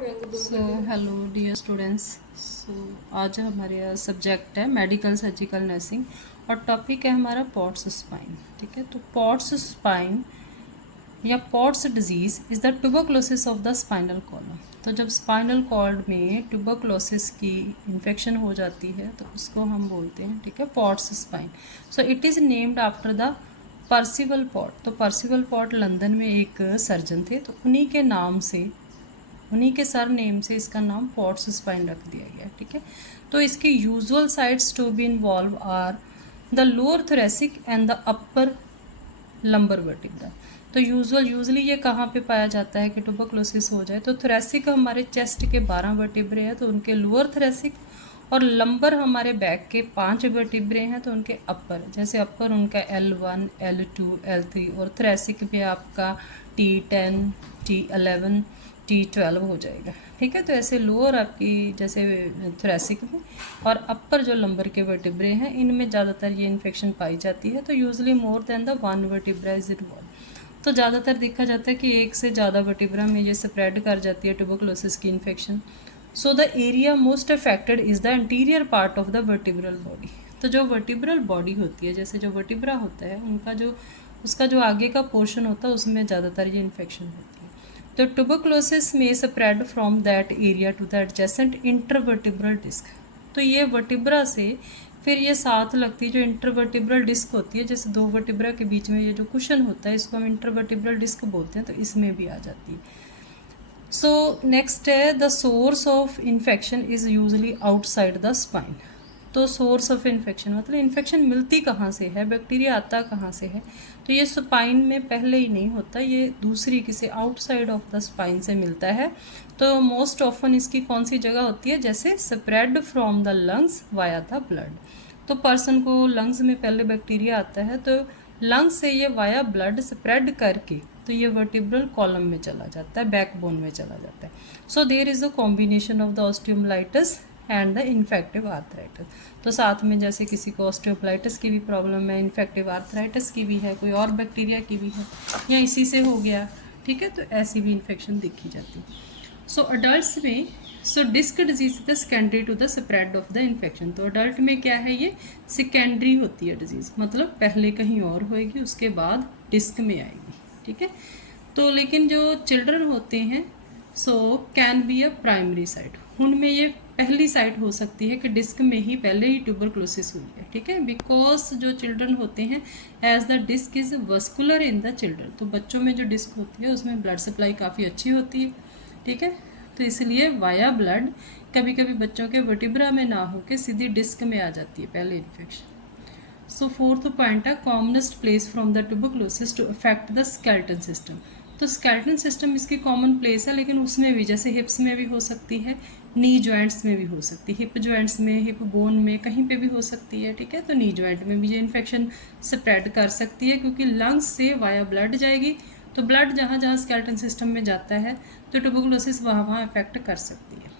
Hello dear students. आज हमारे subject है मेडिकल सर्जिकल नर्सिंग और टॉपिक है हमारा पॉट्स स्पाइन। ठीक है, तो पॉट्स स्पाइन या pots disease is the tuberculosis of the spinal column. तो जब स्पाइनल कॉर्ड में ट्यूबरक्लोसिस की इन्फेक्शन हो जाती है तो उसको हम बोलते हैं, ठीक है, pots spine. So it is named after the Percival pot. तो पर्सिवल पॉट लंदन में एक सर्जन थे, तो उन्हीं के नाम से, उन्हीं के सर नेम से इसका नाम पॉट्स स्पाइन रख दिया गया। ठीक है, तो इसके usual sites to be involve are the lower thoracic and the upper lumbar vertebra. तो यूजली ये कहाँ पे पाया जाता है कि ट्यूबरक्लोसिस हो जाए, तो थोरेसिक हमारे चेस्ट के 12 वर्टिब्रे हैं तो उनके लोअर थोरेसिक, और लंबर हमारे बैक के 5 वर्टिब्रे हैं तो उनके अपर, जैसे अपर उनका L1, L2, L3, और थोरेसिक में आपका T10, T11, T12 हो जाएगा। ठीक है, तो ऐसे लोअर आपकी जैसे थोरेसिक में और अपर जो लंबर के वर्टिब्रे हैं इनमें ज़्यादातर ये इन्फेक्शन पाई जाती है। तो usually more than the 1 vertebra is involve. तो ज़्यादातर देखा जाता है कि एक से ज़्यादा वर्टिब्रा में ये स्प्रेड कर जाती है ट्यूबरक्लोसिस की infection. So the area most affected is the interior part of the vertebral body. तो जो वर्टिब्रल बॉडी होती है, जैसे जो वर्टिब्रा होता है उनका जो उसका जो आगे का पोर्शन होता है उसमें ज़्यादातर ये इन्फेक्शन होती है। तो ट्यूबरक्लोसिस में spread from that area to the adjacent intervertebral disc. तो ये वर्टिब्रा से फिर ये साथ लगती है जो इंटरवर्टिब्रल डिस्क होती है, जैसे दो वर्टिब्रा के बीच में ये जो कुशन होता है इसको हम इंटरवर्टिब्रल डिस्क बोलते हैं, तो इसमें भी आ जाती है। सो नेक्स्ट है the source of infection is usually outside the spine. तो सोर्स ऑफ इन्फेक्शन मतलब इन्फेक्शन मिलती कहाँ से है, बैक्टीरिया आता कहाँ से है, तो ये स्पाइन में पहले ही नहीं होता, ये दूसरी किसी आउटसाइड ऑफ द स्पाइन से मिलता है। तो मोस्ट ऑफन इसकी कौन सी जगह होती है, जैसे spread from the lungs via the blood. तो पर्सन को लंग्स में पहले बैक्टीरिया आता है तो लंग्स से ये वाया ब्लड स्प्रेड करके तो ये वर्टिब्रल कॉलम में चला जाता है, बैकबोन में चला जाता है। So there is a combination of the osteomyelitis and the infective arthritis. तो साथ में जैसे किसी को ऑस्टियोमाइटिस की भी प्रॉब्लम है, इन्फेक्टिव आर्थराइटिस की भी है, कोई और बैक्टीरिया की भी है, या इसी से हो गया, ठीक है, तो ऐसी भी इन्फेक्शन देखी जाती है। सो अडल्ट में disc disease is the secondary to the spread of the infection. तो अडल्ट में क्या है, ये सेकेंडरी होती है डिजीज़, मतलब पहले कहीं और होएगी उसके बाद डिस्क में आएगी। ठीक है, तो लेकिन जो चिल्ड्रन होते हैं can be a primary site, उनमें ये पहली साइट हो सकती है कि डिस्क में ही पहले ही ट्यूबरक्लोसिस हुई है। ठीक है, बिकॉज जो चिल्ड्रन होते हैं as the disc is vascular in the children, तो बच्चों में जो डिस्क होती है उसमें ब्लड सप्लाई काफ़ी अच्छी होती है। ठीक है, तो इसलिए वाया ब्लड कभी कभी बच्चों के वर्टिब्रा में ना होकर सीधी डिस्क में आ जाती है पहले इन्फेक्शन। सो फोर्थ पॉइंट है commonest place from the tuberculosis to affect the skeleton system. तो स्केलेटन सिस्टम इसकी कॉमन प्लेस है, लेकिन उसमें भी जैसे हिप्स में भी हो सकती है, नी जॉइंट्स में भी हो सकती है, हिप जॉइंट्स में, हिप बोन में, कहीं पे भी हो सकती है। ठीक है, तो नी जॉइंट में भी ये इन्फेक्शन स्प्रेड कर सकती है क्योंकि लंग्स से वाया ब्लड जाएगी, तो ब्लड जहाँ जहाँ स्केलेटन सिस्टम में जाता है तो ट्यूबरक्लोसिस वहाँ वहाँ अफेक्ट कर सकती है।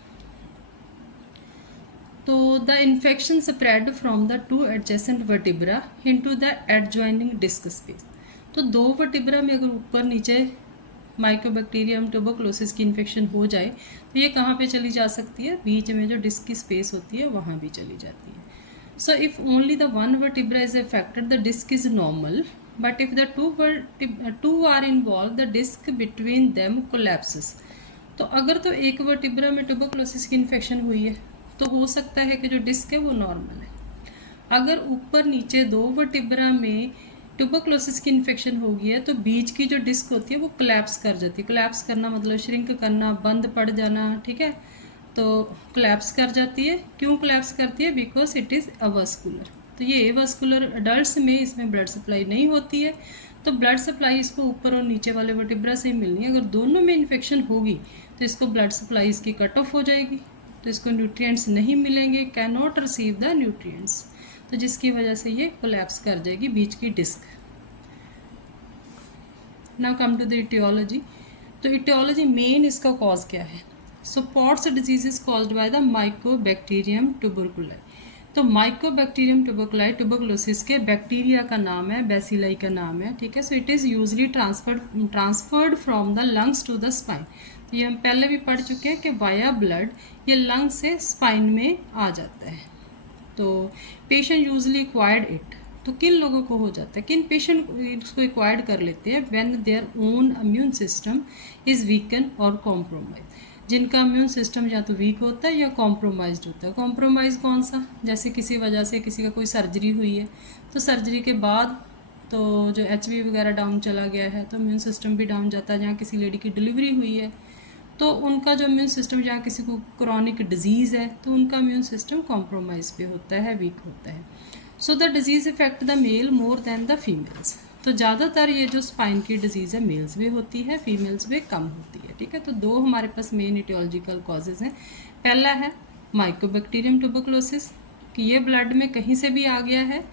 तो the infection spread from the two adjacent vertebra into the adjoining disc space. तो दो वर्टिब्रा में अगर ऊपर नीचे माइकोबैक्टीरियम ट्यूबरक्लोसिस की इन्फेक्शन हो जाए तो ये कहाँ पे चली जा सकती है, बीच में जो डिस्क की स्पेस होती है वहाँ भी चली जाती है। So if only the one vertebra is affected the disc is normal, but if the two are involved the disc between them collapses। तो अगर तो एक वर्टिब्रा में ट्यूबरक्लोसिस की इन्फेक्शन हुई है तो हो सकता है कि जो डिस्क है वो नॉर्मल है। अगर ऊपर नीचे दो वर्टिब्रा में ट्यूबरक्लोसिस की इन्फेक्शन हो गई है तो बीच की जो डिस्क होती है वो कोलैप्स कर जाती है। कोलैप्स करना मतलब श्रिंक करना, बंद पड़ जाना। ठीक है, तो कोलैप्स कर जाती है। क्यों कोलैप्स करती है, बिकॉज इट इज़ अवस्कुलर। तो ये एवस्कुलर अडल्ट्स में इसमें ब्लड सप्लाई नहीं होती है, तो ब्लड सप्लाई इसको ऊपर और नीचे वाले वर्टिब्रा से ही मिलनी है। अगर दोनों में इन्फेक्शन होगी तो इसको ब्लड सप्लाई इसकी कट ऑफ हो जाएगी, तो इसको न्यूट्रिएंट्स नहीं मिलेंगे, can not receive the nutrients, तो जिसकी वजह से ये कोलैप्स कर जाएगी बीच की disc. Now come to the etiology. तो इटियोलॉजी मेन इसका कॉज क्या है। So Pott's disease is caused by the mycobacterium tuberculi. तो माइकोबैक्टीरियम ट्यूबरकुलाई ट्यूबरकुलोसिस के बैक्टीरिया का नाम है, बैसिलाई का नाम है। ठीक है, so it is usually transferred from the lungs to the spine. ये हम पहले भी पढ़ चुके हैं कि वाया ब्लड ये लंग से स्पाइन में आ जाता है। तो पेशेंट यूजली एक्वायर्ड इट, तो किन लोगों को हो जाता है, किन पेशेंट इसको एक्वायर्ड कर लेते हैं, when their own immune system is weaken और कॉम्प्रोमाइज, जिनका इम्यून सिस्टम या तो वीक होता है या कॉम्प्रोमाइज्ड होता है। कॉम्प्रोमाइज़ कौन सा, जैसे किसी वजह से किसी का कोई सर्जरी हुई है, तो सर्जरी के बाद तो जो एचबी वगैरह डाउन चला गया है, तो इम्यून सिस्टम भी डाउन जाता है। जहाँ किसी लेडी की डिलीवरी हुई है तो उनका जो इम्यून सिस्टम, जहाँ किसी को क्रॉनिक डिजीज़ है तो उनका इम्यून सिस्टम कॉम्प्रोमाइज़ पे होता है, वीक होता है। So the disease effect the male more than the females, तो ज़्यादातर ये जो स्पाइन की डिजीज़ है मेल्स में होती है, फीमेल्स में कम होती है। ठीक है, तो दो हमारे पास मेन इटियोलॉजिकल कॉजेज़ हैं। पहला है माइकोबैक्टीरियम ट्यूबरकुलोसिस, कि ये ब्लड में कहीं से भी आ गया है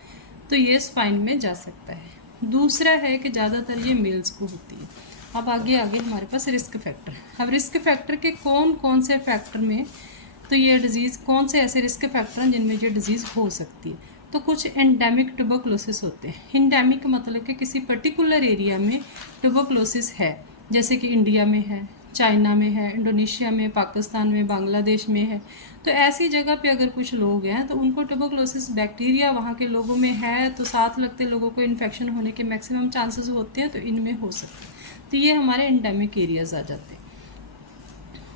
तो ये स्पाइन में जा सकता है। दूसरा है कि ज़्यादातर ये मेल्स को होती है। अब आगे आगे हमारे पास रिस्क फैक्टर। अब रिस्क फैक्टर के कौन कौन से फैक्टर में तो ये डिज़ीज़, कौन से ऐसे रिस्क फैक्टर हैं जिनमें ये डिज़ीज़ हो सकती है। तो कुछ एंडेमिक ट्यूबरकुलोसिस होते हैं। एंडेमिक मतलब कि किसी पर्टिकुलर एरिया में ट्यूबरकुलोसिस है, जैसे कि इंडिया में है, चाइना में है, इंडोनेशिया में, पाकिस्तान में, बांग्लादेश में है। तो ऐसी जगह पे अगर कुछ लोग हैं तो उनको ट्यूबरकुलोसिस बैक्टीरिया वहाँ के लोगों में है, तो साथ लगते लोगों को इन्फेक्शन होने के मैक्सिमम चांसेस होते हैं, तो इनमें हो सकते हैं। तो ये हमारे एंडेमिक एरियाज आ जाते हैं।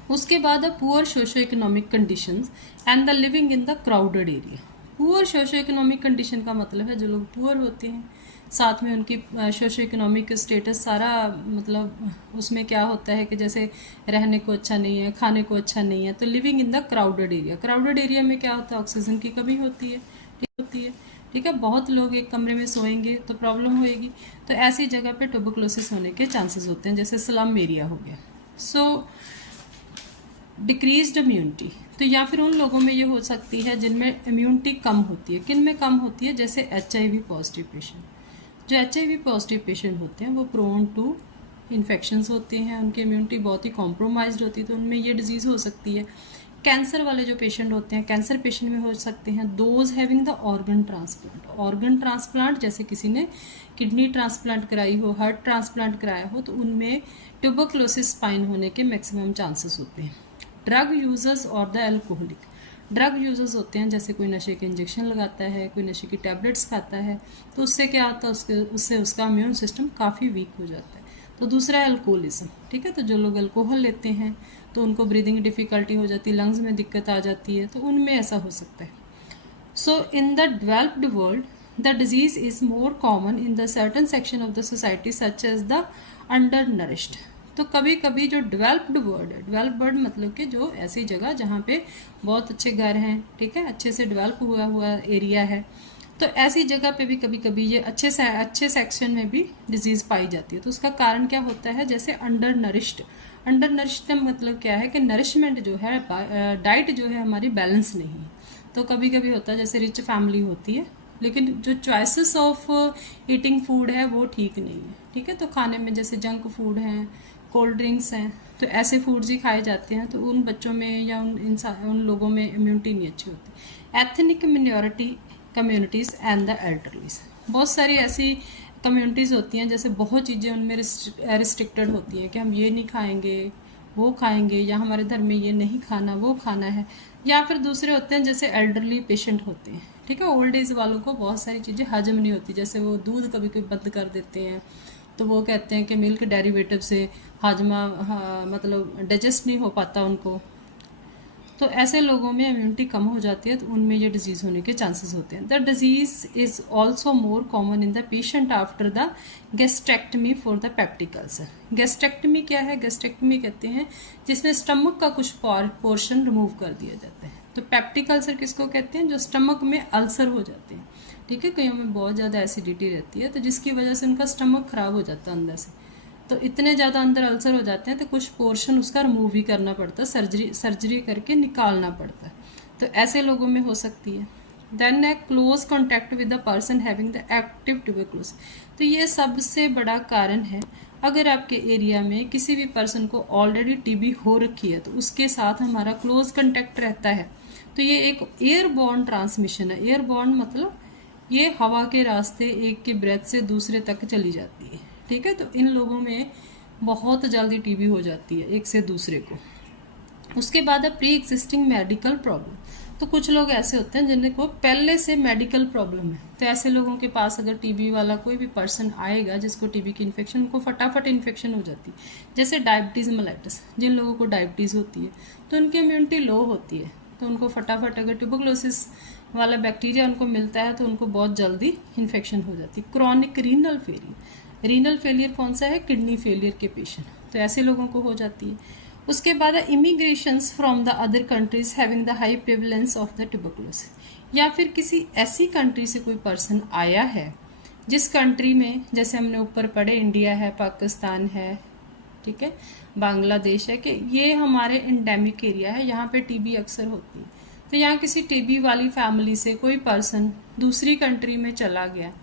उसके बाद poor socio economic conditions and the living in the crowded area. Poor socio economic condition का मतलब है जो लोग पुअर होते हैं, साथ में उनकी सोशो इकोनॉमिक स्टेटस सारा, मतलब उसमें क्या होता है कि जैसे रहने को अच्छा नहीं है, खाने को अच्छा नहीं है, तो living in the crowded area. Crowded area में क्या होता है, ऑक्सीजन की कमी होती है, ठीक है, बहुत लोग एक कमरे में सोएंगे तो प्रॉब्लम होएगी। तो ऐसी जगह पे ट्यूबरकुलोसिस होने के चांसेस होते हैं, जैसे स्लम एरिया हो गया। सो डिक्रीज्ड इम्यूनिटी, तो या फिर उन लोगों में ये हो सकती है जिनमें इम्यूनिटी कम होती है। किन में कम होती है, जैसे HIV पॉजिटिव पेशेंट। जो HIV पॉजिटिव पेशेंट होते हैं वो प्रोन टू इन्फेक्शंस होते हैं, उनकी इम्यूनिटी बहुत ही कॉम्प्रोमाइज्ड होती है, तो उनमें ये डिजीज़ हो सकती है। कैंसर वाले जो पेशेंट होते हैं, कैंसर पेशेंट में हो सकते हैं those having the organ transplant. Organ transplant जैसे किसी ने किडनी ट्रांसप्लांट कराई हो, हार्ट ट्रांसप्लांट कराया हो, तो उनमें ट्यूबरकुलोसिस स्पाइन होने के मैक्सिमम चांसेस होते हैं। ड्रग यूजर्स और द एल्कोहलिक, ड्रग यूजर्स होते हैं, जैसे कोई नशे के इंजेक्शन लगाता है, कोई नशे की टैबलेट्स खाता है, तो उससे क्या होता है, उससे उसका इम्यून सिस्टम काफ़ी वीक हो जाता है। तो दूसरा है अल्कोहलिज्म। ठीक है, तो जो लोग अल्कोहल लेते हैं तो उनको ब्रीदिंग डिफ़िकल्टी हो जाती है, लंग्स में दिक्कत आ जाती है, तो उनमें ऐसा हो सकता है। So in the developed world the disease is more common in the certain section of the society such as the undernourished. तो कभी कभी जो डेवलप्ड वर्ल्ड है, डेवलप्ड वर्ल्ड मतलब कि जो ऐसी जगह जहाँ पे बहुत अच्छे घर हैं, ठीक है, अच्छे से डेवलप हुआ हुआ एरिया है, तो ऐसी जगह पे भी कभी कभी ये अच्छे सेक्शन में भी डिजीज़ पाई जाती है। तो उसका कारण क्या होता है, जैसे अंडर नरिश्ड। अंडर नरिश्ड का मतलब क्या है कि नरिशमेंट जो है, डाइट जो है हमारी बैलेंस नहीं है। तो कभी कभी होता है जैसे रिच फैमिली होती है लेकिन जो चॉइसेस ऑफ ईटिंग फूड है वो ठीक नहीं है। ठीक है, तो खाने में जैसे जंक फूड हैं, कोल्ड ड्रिंक्स हैं, तो ऐसे फूड्स ही खाए जाते हैं, तो उन बच्चों में या उन लोगों में इम्यूनिटी नहीं अच्छी होती। Ethnic minority communities and the elderlies, बहुत सारी ऐसी कम्युनिटीज़ होती हैं जैसे बहुत चीज़ें उनमें रिस्ट्रिक्टेड होती हैं कि हम ये नहीं खाएंगे, वो खाएंगे, या हमारे धर्म में ये नहीं खाना, वो खाना है। या फिर दूसरे होते हैं जैसे एल्डरली पेशेंट होते हैं, ठीक है, ओल्ड एज वालों को बहुत सारी चीज़ें हजम नहीं होती, जैसे वो दूध कभी कभी बंद कर देते हैं, तो वो कहते हैं कि मिल्क डेरिवेटिव से हाजमा, मतलब डाइजेस्ट नहीं हो पाता उनको, तो ऐसे लोगों में इम्यूनिटी कम हो जाती है, तो उनमें ये डिजीज़ होने के चांसेस होते हैं। The disease is also more common in the patient after the gastrectomy for the peptic ulcer. Gastrectomy क्या है, गैस्ट्रेक्टमी कहते हैं जिसमें स्टमक का कुछ पोर्शन रिमूव कर दिया जाता है। तो पेप्टिक अल्सर किसको कहते हैं, जो स्टमक में अल्सर हो जाते हैं, ठीक है, कईयों में बहुत ज़्यादा एसिडिटी रहती है, तो जिसकी वजह से उनका स्टमक खराब हो जाता है अंदर से, तो इतने ज़्यादा अंदर अल्सर हो जाते हैं तो कुछ पोर्शन उसका रिमूव ही करना पड़ता है, सर्जरी करके निकालना पड़ता है, तो ऐसे लोगों में हो सकती है। Then a close contact with the person having the active tuberculosis, तो ये सबसे बड़ा कारण है। अगर आपके एरिया में किसी भी पर्सन को ऑलरेडी टीबी हो रखी है तो उसके साथ हमारा क्लोज कॉन्टैक्ट रहता है, तो ये एक एयरबॉर्न ट्रांसमिशन है। एयरबॉर्न मतलब ये हवा के रास्ते एक की ब्रेथ से दूसरे तक चली जाती है, ठीक है, तो इन लोगों में बहुत जल्दी टीबी हो जाती है एक से दूसरे को। उसके बाद है प्री एग्जिस्टिंग मेडिकल प्रॉब्लम। तो कुछ लोग ऐसे होते हैं जिन्हें को पहले से मेडिकल प्रॉब्लम है, तो ऐसे लोगों के पास अगर टीबी वाला कोई भी पर्सन आएगा जिसको टीबी की इन्फेक्शन, उनको फटाफट इन्फेक्शन हो जाती है। जैसे डायबिटीज़ मेलाइटिस, जिन लोगों को डायबिटीज़ होती है तो उनकी इम्यूनिटी लो होती है, तो उनको फटाफट अगर ट्यूबरकुलोसिस वाला बैक्टीरिया उनको मिलता है तो उनको बहुत जल्दी इन्फेक्शन हो जाती है। Chronic renal failure, renal failure कौन सा है, किडनी फेलियर के पेशेंट, तो ऐसे लोगों को हो जाती है। उसके बाद है immigrations from the other countries having the high prevalence of the tuberculosis, या फिर किसी ऐसी कंट्री से कोई पर्सन आया है जिस कंट्री में, जैसे हमने ऊपर पढ़े, इंडिया है, पाकिस्तान है, ठीक है, बांग्लादेश है, कि ये हमारे एंडेमिक एरिया है, यहाँ पे टीबी अक्सर होती है। तो यहाँ किसी टीबी वाली फैमिली से कोई पर्सन दूसरी कंट्री में चला गया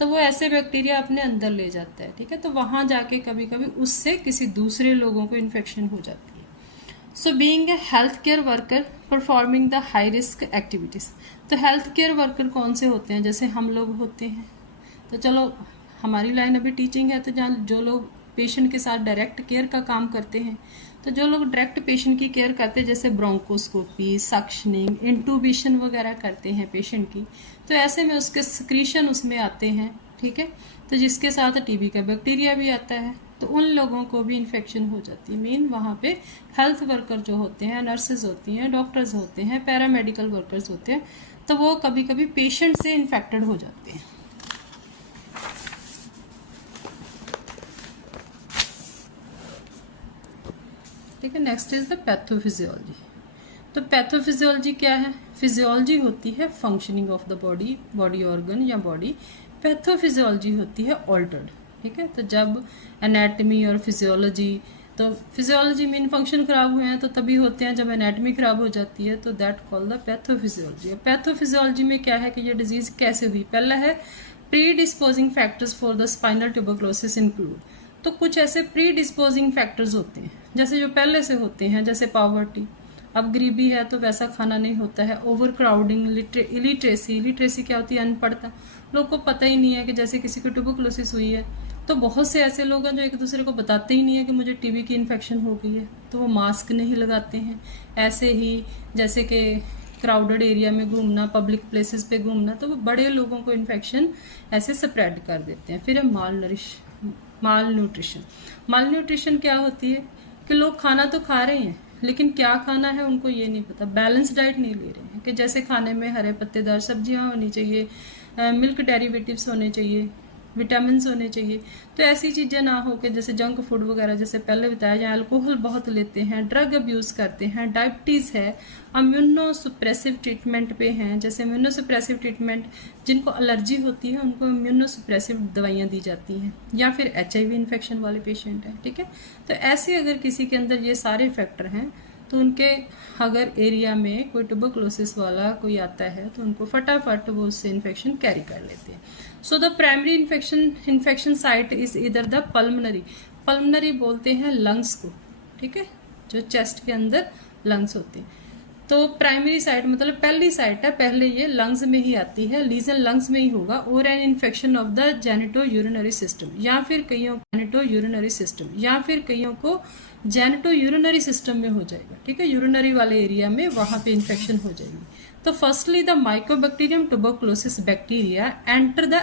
तो वो ऐसे बैक्टीरिया अपने अंदर ले जाता है, ठीक है, तो वहाँ जाके कभी कभी उससे किसी दूसरे लोगों को इन्फेक्शन हो जाती है। So being a health care worker performing the high risk activities, तो हेल्थ केयर वर्कर कौन से होते हैं, जैसे हम लोग होते हैं, तो चलो हमारी लाइन अभी टीचिंग है, तो जहाँ जो लोग पेशेंट के साथ डायरेक्ट केयर का काम करते हैं, तो जो लोग डायरेक्ट पेशेंट की केयर करते हैं, जैसे ब्रोंकोस्कोपी, सक्शनिंग, इंटूबिशन वगैरह करते हैं पेशेंट की, तो ऐसे में उसके सक्रीशन उसमें आते हैं, ठीक है, तो जिसके साथ टीबी का बैक्टीरिया भी आता है, तो उन लोगों को भी इन्फेक्शन हो जाती है। मेन वहाँ पे हेल्थ वर्कर जो होते हैं, नर्सेज होती हैं, डॉक्टर्स होते हैं, पैरामेडिकल वर्कर्स होते हैं, तो वो कभी कभी पेशेंट से इन्फेक्टेड हो जाते हैं। ठीक है, नेक्स्ट इज द पैथोफिजियोलॉजी। तो पैथोफिजियोलॉजी क्या है, फिजियोलॉजी होती है functioning of the body, body organ या बॉडी, पैथोफिजियोलॉजी होती है ऑल्टर्ड, ठीक है, तो जब एनाटमी और फिजियोलॉजी, तो फिजियोलॉजी मीन फंक्शन खराब हुए हैं तो तभी होते हैं जब एनाटमी खराब हो जाती है, तो that call the pathophysiology. Pathophysiology में क्या है कि ये डिजीज कैसे हुई, पहला है pre disposing factors for the spinal tuberculosis include, तो कुछ ऐसे प्री डिस्पोजिंग फैक्टर्स होते हैं जैसे जो पहले से होते हैं, जैसे पॉवर्टी, अब गरीबी है तो वैसा खाना नहीं होता है, ओवर क्राउडिंग, इलिटरेसी, इलिटरेसी क्या होती है, अनपढ़ता, लोग को पता ही नहीं है कि जैसे किसी को ट्यूबरकुलोसिस हुई है, तो बहुत से ऐसे लोग हैं जो एक दूसरे को बताते ही नहीं है कि मुझे टीबी की इन्फेक्शन हो गई है, तो वो मास्क नहीं लगाते हैं। ऐसे ही जैसे कि क्राउडेड एरिया में घूमना, पब्लिक प्लेसेस पे घूमना, तो वो बड़े लोगों को इन्फेक्शन ऐसे स्प्रेड कर देते हैं। फिर है माल न्यूट्रिशन। माल न्यूट्रिशन क्या होती है कि लोग खाना तो खा रहे हैं लेकिन क्या खाना है उनको ये नहीं पता, बैलेंस डाइट नहीं ले रहे हैं, कि जैसे खाने में हरे पत्तेदार सब्जियां होनी चाहिए, मिल्क डेरिवेटिव्स होने चाहिए, विटामिन होने चाहिए, तो ऐसी चीज़ें ना हो कि जैसे जंक फूड वगैरह, जैसे पहले बताया जाए, अल्कोहल बहुत लेते हैं, ड्रग अब्यूज़ करते हैं, डायबिटीज़ है, इम्यूनो सुप्रेसिव ट्रीटमेंट पे हैं, जैसे इम्यूनो सुप्रेसिव ट्रीटमेंट, जिनको एलर्जी होती है उनको इम्यूनो सुप्रेसिव दवाइयाँ दी जाती हैं, या फिर HIV इन्फेक्शन वाले पेशेंट हैं, ठीक है, तो ऐसे अगर किसी के अंदर ये सारे फैक्टर हैं तो उनके अगर एरिया में कोई ट्यूबरकुलोसिस वाला कोई आता है तो उनको फटाफट वो उससे इन्फेक्शन कैरी कर लेते हैं। So the primary infection site is इधर द पल्मनरी बोलते हैं लंग्स को, ठीक है, जो चेस्ट के अंदर लंग्स होते हैं, तो प्राइमरी साइट मतलब पहली साइट है, पहले ये लंग्स में ही आती है, लीजन लंग्स में ही होगा, और an infection of the genito urinary system, या फिर कईयों को जेनिटो यूरिनरी सिस्टम में हो जाएगा, ठीक है, यूरिनरी वाले एरिया में वहां पे इन्फेक्शन हो जाएगी। तो firstly the mycobacterium tuberculosis bacteria enter the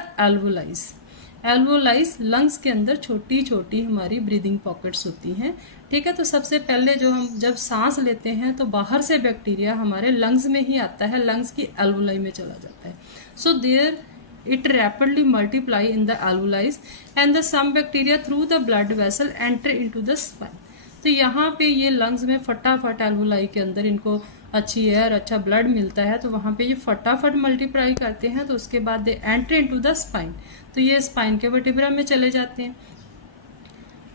alveoli lungs के अंदर छोटी छोटी हमारी ब्रीदिंग पॉकेट्स होती हैं, ठीक है, तो सबसे पहले जो हम जब सांस लेते हैं तो बाहर से बैक्टीरिया हमारे लंग्स में ही आता है, लंग्स की एल्वोलाई में चला जाता है। So there it rapidly multiply in the alveoli and the some bacteria through the blood vessel enter into the spine। तो यहाँ पे ये लंग्स में फटाफट एल्वोलाई के अंदर इनको अच्छी एयर, अच्छा ब्लड मिलता है, तो वहाँ पे ये फटाफट मल्टीप्लाई करते हैं, तो उसके बाद they enter into the spine, तो ये स्पाइन के वर्टिब्रा में चले जाते हैं।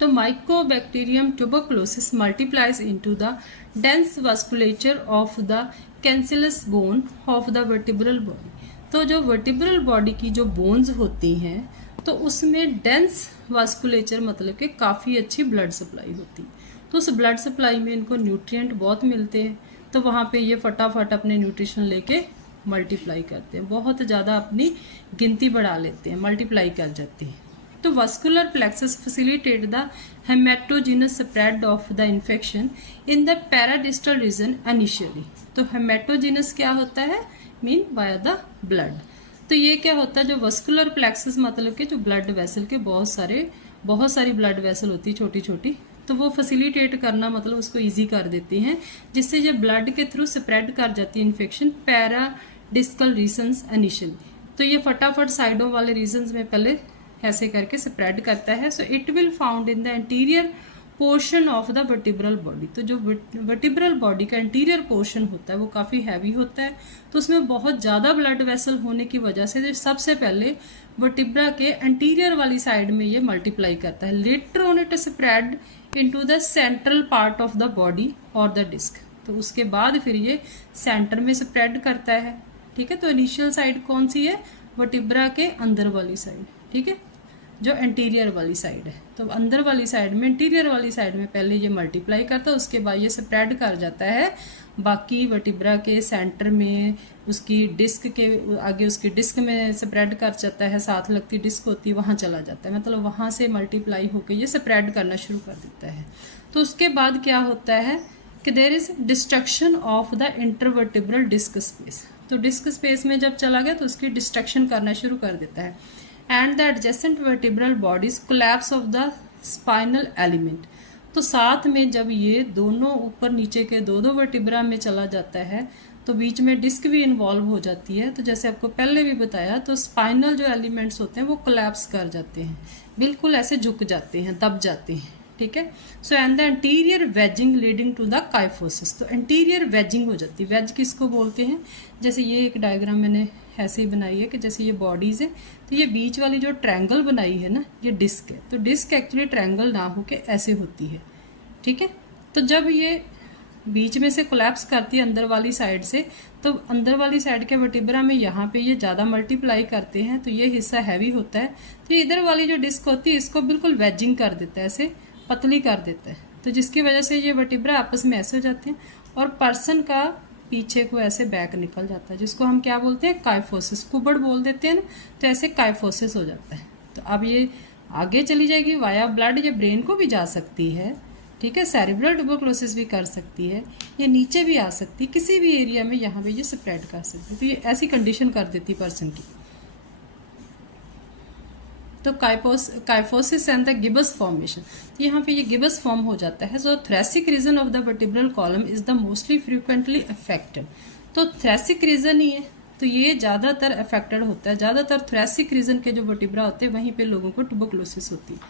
तो mycobacterium tuberculosis multiplies into the dense vasculature of the cancellous bone of the vertebral body. तो जो वर्टिब्रल बॉडी की जो बोन्स होती हैं तो उसमें डेंस वास्कुलेचर मतलब कि काफ़ी अच्छी ब्लड सप्लाई होती है, तो उस ब्लड सप्लाई में इनको न्यूट्रिएंट बहुत मिलते हैं, तो वहाँ पे ये फटाफट अपने न्यूट्रिशन लेके मल्टीप्लाई करते हैं, बहुत ज़्यादा अपनी गिनती बढ़ा लेते हैं, मल्टीप्लाई कर जाती है। तो vascular plexus facilitate the haematogenous spread of the infection in the paradiscal region initially. तो हेमेटोजेनस क्या होता है, मीन वाया द ब्लड। तो ये क्या होता है, जो वस्कुलर प्लेक्सस मतलब कि जो ब्लड वेसल के बहुत सारी ब्लड वेसल होती है छोटी छोटी, तो वो फैसिलिटेट करना मतलब उसको इजी कर देती हैं, जिससे ये ब्लड के थ्रू स्प्रेड कर जाती है इन्फेक्शन पैराडिस्कल रीजन्स इनिशियली। तो ये फटाफट साइडों वाले रीजन्स में पहले ऐसे करके स्प्रेड करता है। So it will found in the interior portion of the vertebral body. तो जो वर्टिब्रल बॉडी का इंटीरियर पोर्शन होता है वो काफ़ी हैवी होता है, तो उसमें बहुत ज़्यादा ब्लड वेसल होने की वजह से सबसे पहले वर्टिब्रा के इंटीरियर वाली साइड में ये मल्टीप्लाई करता है। Later on it spread into the central part of the body और द डिस्क। तो उसके बाद फिर ये सेंटर में स्प्रेड करता है, ठीक है। तो इनिशियल साइड कौन सी है, वर्टिब्रा के अंदर वाली साइड, ठीक है, जो एंटीरियर वाली साइड है। तो अंदर वाली साइड में, इंटीरियर वाली साइड में पहले ये मल्टीप्लाई करता है, उसके बाद ये स्प्रेड कर जाता है बाकी वर्टिब्रा के सेंटर में, उसकी डिस्क के आगे, उसकी डिस्क में स्प्रेड कर जाता है, साथ लगती डिस्क होती है वहाँ चला जाता है, मतलब वहाँ से मल्टीप्लाई होकर ये स्प्रेड करना शुरू कर देता है। तो उसके बाद क्या होता है कि there is destruction of the intervertebral disc space. तो डिस्क स्पेस में जब चला गया तो उसकी डिस्ट्रक्शन करना शुरू कर देता है। And the adjacent vertebral bodies collapse of the spinal element. तो साथ में जब ये दोनों ऊपर नीचे के दो वर्टिब्रा में चला जाता है तो बीच में डिस्क भी इन्वॉल्व हो जाती है। तो जैसे आपको पहले भी बताया, तो स्पाइनल जो एलिमेंट्स होते हैं वो कोलैप्स कर जाते हैं, बिल्कुल ऐसे झुक जाते हैं, दब जाते हैं, ठीक है। So and the anterior wedging leading to the kyphosis. तो एंटीरियर वेजिंग हो जाती है। वेज किसको बोलते हैं, जैसे ये एक डायग्राम मैंने ऐसे ही बनाई है कि जैसे ये बॉडीज है, तो ये बीच वाली जो ट्रायंगल बनाई है ना, ये डिस्क है। तो डिस्क एक्चुअली ट्रायंगल ना होके ऐसे होती है, ठीक है। तो जब ये बीच में से कोलैप्स करती है अंदर वाली साइड से, तो अंदर वाली साइड के वर्टिब्रा में यहाँ पे ये ज़्यादा मल्टीप्लाई करते हैं, तो ये हिस्सा हैवी होता है। तो इधर वाली जो डिस्क होती है इसको बिल्कुल वेजिंग कर देता है, ऐसे पतली कर देता है। तो जिसकी वजह से ये वर्टिब्रा आपस में ऐसे हो जाते हैं और पर्सन का पीछे को ऐसे बैक निकल जाता है, जिसको हम क्या बोलते हैं, काइफोसिस, कुबड़ बोल देते हैं ना। तो ऐसे काइफोसिस हो जाता है। तो अब ये आगे चली जाएगी वाया ब्लड, ये ब्रेन को भी जा सकती है, ठीक है, सेरिब्रल ट्यूबरक्लोसिस भी कर सकती है, ये नीचे भी आ सकती है, किसी भी एरिया में यहाँ पे ये स्प्रेड कर सकती है। तो ये ऐसी कंडीशन कर देती है पर्सन की। तो kyphosis and the gibbus formation, यहाँ पे ये गिबस फॉर्म हो जाता है। So thoracic region of the vertebral column is the mostly frequently affected. तो थ्रेसिक रीजन ही है, तो ये ज़्यादातर अफेक्टेड होता है। ज़्यादातर थ्रेसिक रीजन के जो वर्टिब्रा होते हैं वहीं पे लोगों को ट्यूबरक्लोसिस होती है।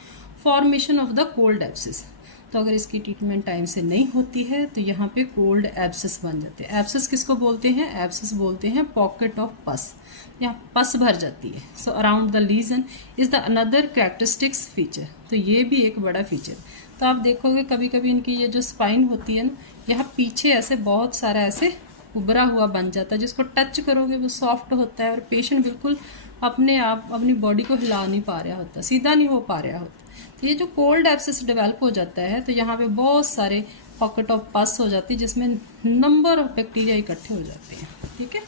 Formation of the cold abscess, तो अगर इसकी ट्रीटमेंट टाइम से नहीं होती है तो यहाँ पे कोल्ड एब्सिस बन जाते हैं। एब्सिस किसको बोलते हैं, एब्सिस बोलते हैं पॉकेट ऑफ पस, यहाँ पस भर जाती है। So around the lesion is the another characteristics feature. तो ये भी एक बड़ा फीचर। तो आप देखोगे कभी कभी इनकी ये जो स्पाइन होती है ना, यहाँ पीछे ऐसे बहुत सारा ऐसे उभरा हुआ बन जाता है, जिसको टच करोगे वो सॉफ्ट होता है और पेशेंट बिल्कुल अपने आप अपनी बॉडी को हिला नहीं पा रहा होता, सीधा नहीं हो पा रहा होता। तो ये जो कोल्ड एब्सिस डेवलप हो जाता है तो यहाँ पे बहुत सारे पॉकेट ऑफ पस हो जाती है, जिसमें नंबर ऑफ बैक्टीरिया इकट्ठे हो जाते हैं, ठीक है।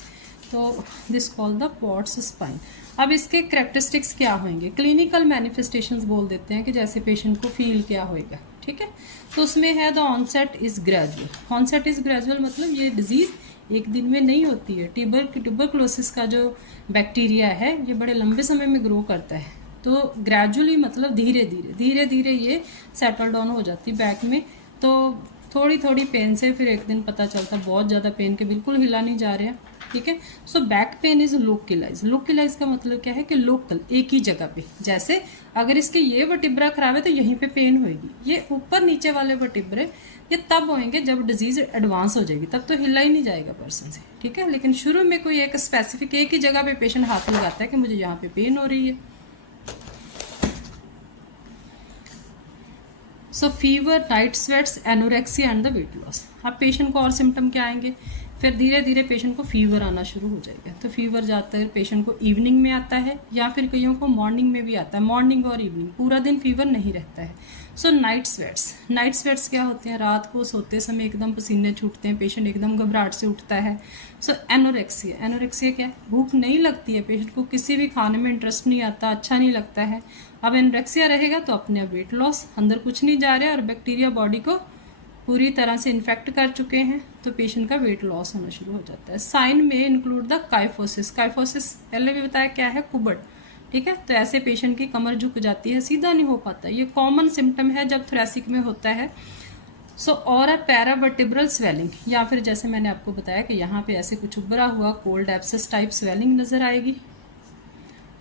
तो this call the pots spine. अब इसके कैरेक्टरिस्टिक्स क्या होंगे, क्लिनिकल मैनिफेस्टेशंस बोल देते हैं कि जैसे पेशेंट को फील क्या होएगा, ठीक है। तो उसमें है the onset is gradual. Onset is gradual मतलब ये डिजीज एक दिन में नहीं होती है। ट्यूबरक्लोसिस का जो बैक्टीरिया है ये बड़े लंबे समय में ग्रो करता है। तो ग्रेजुअली मतलब धीरे धीरे ये सेटल डाउन हो जाती बैक में। तो थोड़ी थोड़ी पेन से फिर एक दिन पता चलता बहुत ज़्यादा पेन के बिल्कुल हिला नहीं जा रहा, ठीक है। So back pain is localise. Localise का मतलब क्या है कि लोकल, एक ही जगह पे। जैसे अगर इसके ये वर्टिब्रा खराब है तो यहीं पे पेन होएगी। ये ऊपर नीचे वाले वर्टिब्रे ये तब होंगे जब डिजीज एडवांस हो जाएगी, तब तो हिला ही नहीं जाएगा पर्सन से, ठीक है। लेकिन शुरू में कोई एक स्पेसिफिक एक ही जगह पे पेशेंट हाथ लगाता है कि मुझे यहाँ पे पेन हो रही है। सो fever, night sweats, anorexia and the weight loss. अब पेशेंट को और सिम्टम क्या आएंगे, फिर धीरे धीरे पेशेंट को फीवर आना शुरू हो जाएगा। तो फीवर ज़्यादातर पेशेंट को इवनिंग में आता है या फिर कईयों को मॉर्निंग में भी आता है, मॉर्निंग और इवनिंग, पूरा दिन फीवर नहीं रहता है। सो नाइट स्वेट्स क्या होते हैं, रात को सोते समय एकदम पसीने छूटते हैं, पेशेंट एकदम घबराहट से उठता है। सो एनोरेक्सिया क्या है, भूख नहीं लगती है, पेशेंट को किसी भी खाने में इंटरेस्ट नहीं आता, अच्छा नहीं लगता है। अब एनोरेक्सिया रहेगा तो अपने आप वेट लॉस, अंदर कुछ नहीं जा रहा है और बैक्टीरिया बॉडी को पूरी तरह से इन्फेक्ट कर चुके हैं, तो पेशेंट का वेट लॉस होना शुरू हो जाता है। साइन में इंक्लूड द काइफोसिस पहले भी बताया क्या है, कुबड़, ठीक है। तो ऐसे पेशेंट की कमर झुक जाती है, सीधा नहीं हो पाता, ये कॉमन सिम्टम है जब थोरेसिक में होता है। सो और अ पैरावर्टिब्रल स्वेलिंग, या फिर जैसे मैंने आपको बताया कि यहाँ पे ऐसे कुछ उभरा हुआ कोल्ड एब्सेस टाइप स्वेलिंग नजर आएगी।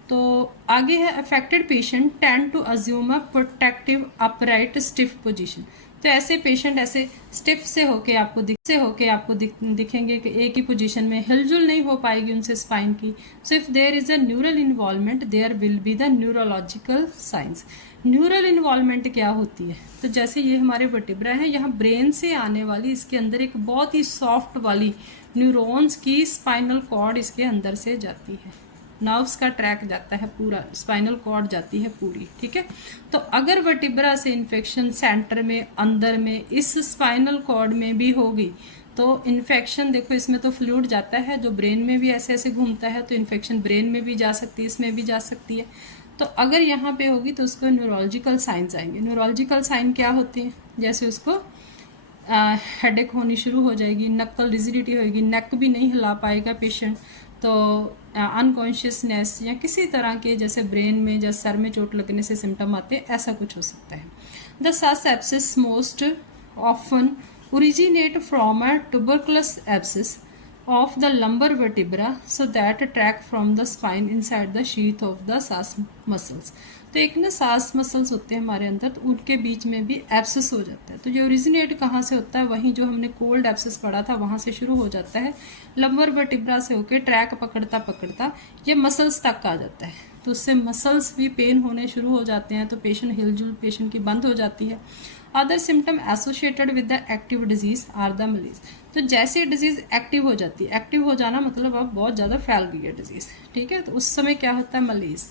तो आगे है affected patient tend to assume a protective upright stiff position. तो ऐसे पेशेंट ऐसे स्टिफ से होके आपको दिखेंगे कि एक ही पोजीशन में हिलजुल नहीं हो पाएगी उनसे स्पाइन की। So if there is a neural involvement there will be the neurological science. Neural involvement क्या होती है, तो जैसे ये हमारे वर्टिब्रा है, यहाँ ब्रेन से आने वाली इसके अंदर एक बहुत ही सॉफ्ट वाली न्यूरॉन्स की स्पाइनल कॉर्ड इसके अंदर से जाती है, नर्व्स का ट्रैक जाता है पूरा, स्पाइनल कॉर्ड जाती है पूरी, ठीक है। तो अगर वर्टिब्रा से इन्फेक्शन सेंटर में, अंदर में, इस स्पाइनल कॉर्ड में भी होगी तो इन्फेक्शन, देखो इसमें तो फ्लूइड जाता है जो ब्रेन में भी ऐसे ऐसे घूमता है, तो इन्फेक्शन ब्रेन में भी जा सकती है, इसमें भी जा सकती है। तो अगर यहाँ पे होगी तो उसको न्यूरोलॉजिकल साइंस आएंगे। न्यूरोलॉजिकल साइन क्या होती है, जैसे उसको हेडेक होनी शुरू हो जाएगी, नक्कल रिजिडिटी होगी, नेक भी नहीं हिला पाएगा पेशेंट, तो अनकॉन्शियसनेस या किसी तरह के जैसे ब्रेन में या सर में चोट लगने से सिम्टम आते हैं, ऐसा कुछ हो सकता है। The psoas abscess most often originate from a tuberculous abscess of the lumbar vertebra so that track from the spine inside the sheath of the sus muscles। तो एक ना सास मसल्स होते हैं हमारे अंदर, तो उनके बीच में भी एब्सिस हो जाता है। तो जो ओरिजिनेट कहाँ से होता है, वहीं जो हमने कोल्ड एब्सिस पढ़ा था वहाँ से शुरू हो जाता है, लंबर वर्टिब्रा से होके ट्रैक पकड़ता पकड़ता ये मसल्स तक आ जाता है। तो उससे मसल्स भी पेन होने शुरू हो जाते हैं, तो पेशेंट हिलजुल पेशेंट की बंद हो जाती है। Other symptom associated with the active disease are the malaise. तो जैसे डिजीज एक्टिव हो जाती है, एक्टिव हो जाना मतलब अब बहुत ज़्यादा फैल गई है डिजीज, ठीक है, तो उस समय क्या होता है, मलेज,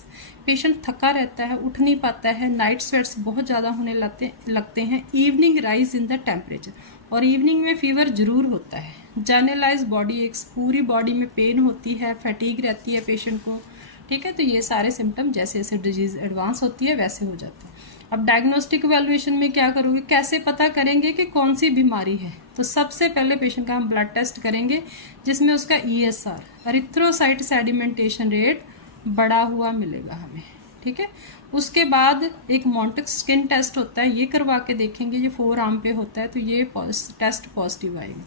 पेशेंट थका रहता है, उठ नहीं पाता है, नाइट स्वेट्स बहुत ज़्यादा होने लगते हैं, evening rise in the temperature, और इवनिंग में फीवर जरूर होता है, जनरलाइज बॉडी एक्स, पूरी बॉडी में पेन होती है, फैटीग रहती है पेशेंट को, ठीक है। तो ये सारे सिम्टम जैसे जैसे डिजीज एडवांस होती है वैसे हो जाते हैं। अब डायग्नोस्टिक इवैल्यूएशन में क्या करोगे, कैसे पता करेंगे कि कौन सी बीमारी है, तो सबसे पहले पेशेंट का हम ब्लड टेस्ट करेंगे जिसमें उसका ESR, एरिथ्रोसाइट सेडिमेंटेशन रेट बढ़ा हुआ मिलेगा हमें, ठीक है। उसके बाद एक मॉन्टेक स्किन टेस्ट होता है, ये करवा के देखेंगे, ये 4 आर्म पे होता है, तो ये टेस्ट पॉजिटिव आएगा।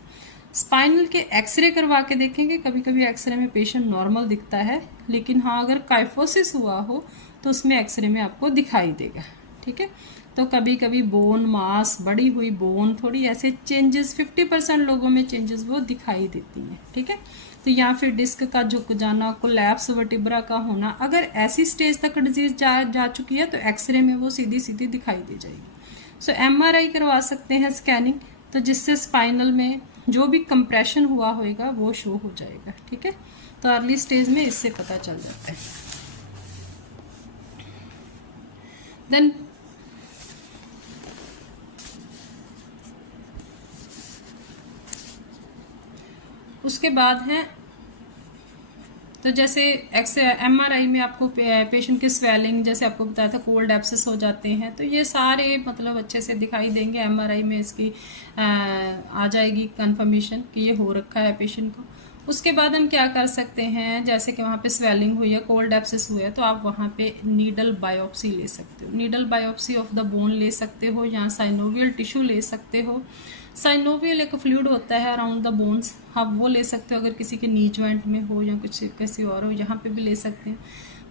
स्पाइनल के एक्सरे करवा के देखेंगे, कभी कभी एक्सरे में पेशेंट नॉर्मल दिखता है, लेकिन हाँ अगर काइफोसिस हुआ हो तो उसमें एक्सरे में आपको दिखाई देगा, ठीक है। तो कभी कभी बोन मास, बढ़ी हुई बोन, थोड़ी ऐसे चेंजेस 50% लोगों में चेंजेस वो दिखाई देती हैं, ठीक है। तो या फिर डिस्क का झुक जाना, कोलैप्स वर्टिब्रा का होना, अगर ऐसी स्टेज तक डिजीज जा चुकी है तो एक्सरे में वो सीधी सीधी दिखाई दे जाएगी। सो MRI करवा सकते हैं, स्कैनिंग, तो जिससे स्पाइनल में जो भी कंप्रेशन हुआ होगा वो शो हो जाएगा, ठीक है। तो अर्ली स्टेज में इससे पता चल जाता है। देन उसके बाद है, तो जैसे MRI में आपको पेशेंट की स्वेलिंग, जैसे आपको बताया था कोल्ड एब्सेस हो जाते हैं, तो ये सारे मतलब अच्छे से दिखाई देंगे। MRI में इसकी आ जाएगी कंफर्मेशन कि ये हो रखा है पेशेंट को। उसके बाद हम क्या कर सकते हैं, जैसे कि वहाँ पे स्वेलिंग हुई है, कोल्ड एब्सेस हुआ है, तो आप वहाँ पे नीडल बायोप्सी ले सकते हो, needle biopsy of the bone ले सकते हो, या साइनोवियल टिश्यू ले सकते हो। साइनोवियल एक फ्लूइड होता है अराउंड द बोन्स, आप वो ले सकते हो अगर किसी के नी जॉइंट में हो या कुछ किसी और हो, यहाँ पे भी ले सकते हैं।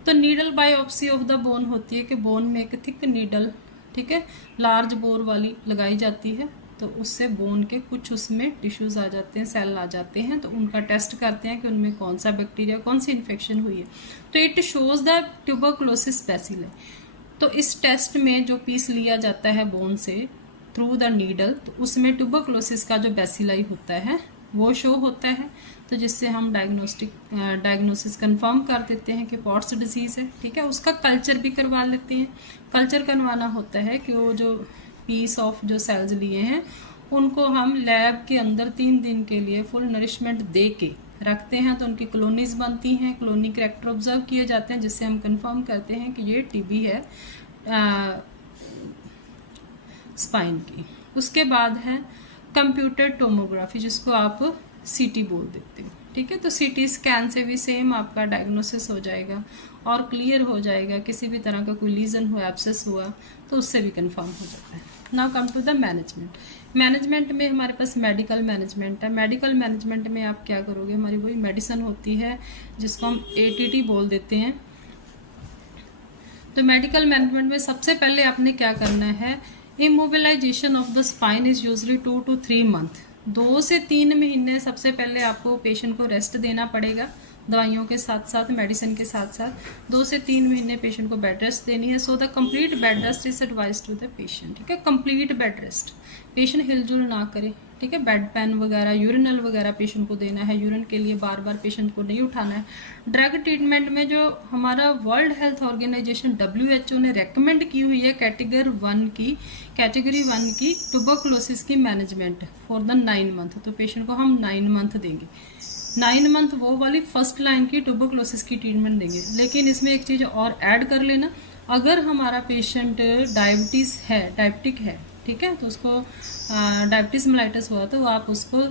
तो needle biopsy of the bone होती है कि बोन में एक थिक नीडल, ठीक है, लार्ज बोर वाली लगाई जाती है, तो उससे बोन के कुछ उसमें टिश्यूज आ जाते हैं, सेल आ जाते हैं, तो उनका टेस्ट करते हैं कि उनमें कौन सा बैक्टीरिया, कौन सी इन्फेक्शन हुई है। तो इट शोज द ट्यूबरकुलोसिस बैसिल है। तो इस टेस्ट में जो पीस लिया जाता है बोन से थ्रू द नीडल, तो उसमें ट्यूबरकुलोसिस का जो बैसिलाई होता है वो शो होता है, तो जिससे हम डायग्नोसिस कंफर्म कर देते हैं कि पॉट्स डिजीज़ है। ठीक है, उसका कल्चर भी करवा लेते हैं। कल्चर करवाना होता है कि वो जो पीस ऑफ जो सेल्स लिए हैं उनको हम लैब के अंदर 3 दिन के लिए फुल नरिशमेंट दे के रखते हैं, तो उनकी कॉलोनीज बनती हैं, कॉलोनी करैक्टर ऑब्जर्व किए जाते हैं, जिससे हम कंफर्म करते हैं कि ये टीबी है स्पाइन की। उसके बाद है कंप्यूटर टोमोग्राफी, जिसको आप सीटी बोल देते हो। ठीक है, तो सीटी स्कैन से भी सेम आपका डायग्नोसिस हो जाएगा और क्लियर हो जाएगा। किसी भी तरह का कोई लीजन हुआ, एब्सेस हुआ, तो उससे भी कंफर्म हो जाता है। Now come to the management. Management में हमारे पास मेडिकल मैनेजमेंट है। मेडिकल मैनेजमेंट में आप क्या करोगे, हमारी वही मेडिसिन होती है जिसको हम ATT बोल देते हैं। तो मेडिकल मैनेजमेंट में सबसे पहले आपने क्या करना है, immobilization of the spine is usually 2 to 3 month. 2 से 3 महीने सबसे पहले आपको पेशेंट को रेस्ट देना पड़ेगा, दवाइयों के साथ साथ, मेडिसिन के साथ साथ 2 से 3 महीने पेशेंट को बेड रेस्ट देनी है। So the complete bed rest is advise to the patient. ठीक है, कंप्लीट बेड रेस्ट, पेशेंट हिलजुल ना करे। ठीक है, बेड पेन वगैरह, यूरिनल वगैरह पेशेंट को देना है, यूरिन के लिए बार बार पेशेंट को नहीं उठाना है। ड्रग ट्रीटमेंट में जो हमारा वर्ल्ड हेल्थ ऑर्गेनाइजेशन WHO ने रेकमेंड की हुई है कैटेगरी 1 की ट्यूबरकुलोसिस की मैनेजमेंट फॉर द 9 मंथ, तो पेशेंट को हम 9 मंथ देंगे। 9 मंथ वो वाली फर्स्ट लाइन की ट्यूबरकुलोसिस की ट्रीटमेंट देंगे। लेकिन इसमें एक चीज़ और ऐड कर लेना, अगर हमारा पेशेंट डायबिटिक है, ठीक है, तो उसको डायबिटीज मेलाइटस हुआ तो आप उसको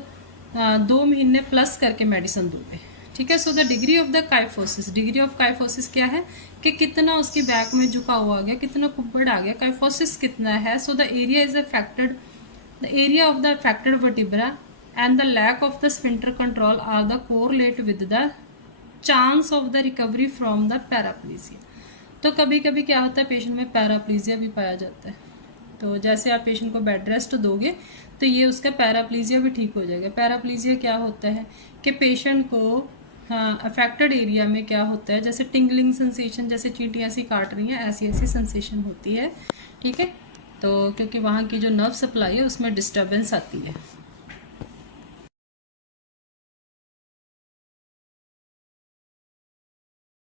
2 महीने प्लस करके मेडिसिन दोगे। ठीक है, so the degree of the kyphosis, degree of kyphosis क्या है कि कितना उसकी बैक में झुका हुआ आ गया, कितना कुब्बड़ आ गया, काइफोसिस कितना है। So the area is affected, the area of the affected vertebra and the lack of the sphincter control are the correlate with the chance of the recovery from the paraplegia। तो कभी कभी क्या होता है, patient में पैराप्लीजिया भी पाया जाता है। तो जैसे आप पेशेंट को बेड रेस्ट दोगे तो ये उसका पैराप्लीजिया भी ठीक हो जाएगा। पैराप्लीजिया क्या होता है कि पेशेंट को अफेक्टेड एरिया में क्या होता है, जैसे टिंगलिंग सेंसेशन, जैसे चींटियाँ सी काट रही हैं, ऐसी ऐसी सेंसेशन होती है। ठीक है, तो क्योंकि वहाँ की जो नर्व सप्लाई है उसमें डिस्टर्बेंस आती है।